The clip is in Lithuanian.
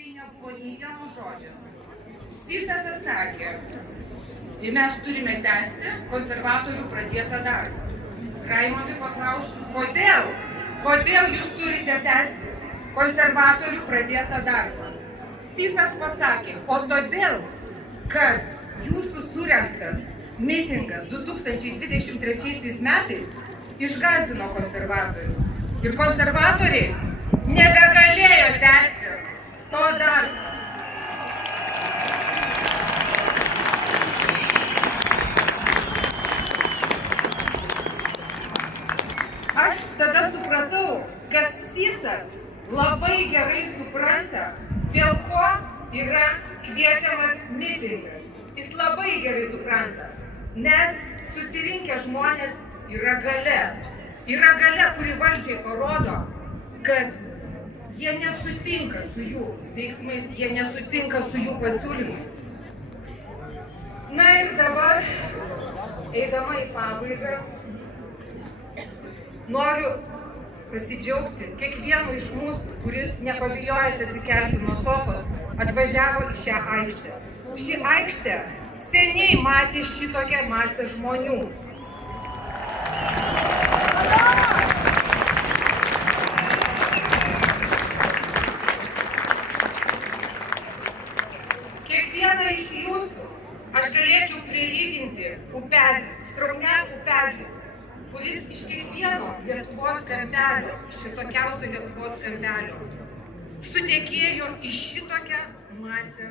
tai nebuvo nei vieno žodžio. Sysas atsakė, ir mes turime tęsti konservatorių pradėtą darbą. Raimondui paklaustų, kodėl? Kodėl jūs turite tęsti konservatorių pradėtą darbą? Sysas pasakė, o todėl, kad jūsų surengtas mitingas 2023 metais išgąsdino konservatorius. Ir konservatoriai nebegalėjo tęsti to darbo. Aš tada supratau, kad Sysas labai gerai supranta, dėl ko yra kviečiamas mitingas. Jis labai gerai supranta, nes susirinkę žmonės yra galia. Yra galia, kuri valdžiai parodo, kad jie nesutinka su jų veiksmais, jie nesutinka su jų pasiūlymais. Na ir dabar, eidama į pabaigą, noriu pasidžiaugti kiekvienu iš mūsų, kuris nepabijojęs atsikelti nuo sofos, atvažiavo į šią aikštę. Ši aikštė seniai matė šitokią masę žmonių. Kiekvieną iš jūsų aš galėčiau prilyginti upelį, Strauniakų upelį, kuris iš kiekvieno Lietuvos kampelio, šitokiausio Lietuvos kampelio, sutekėjo į šitokią masę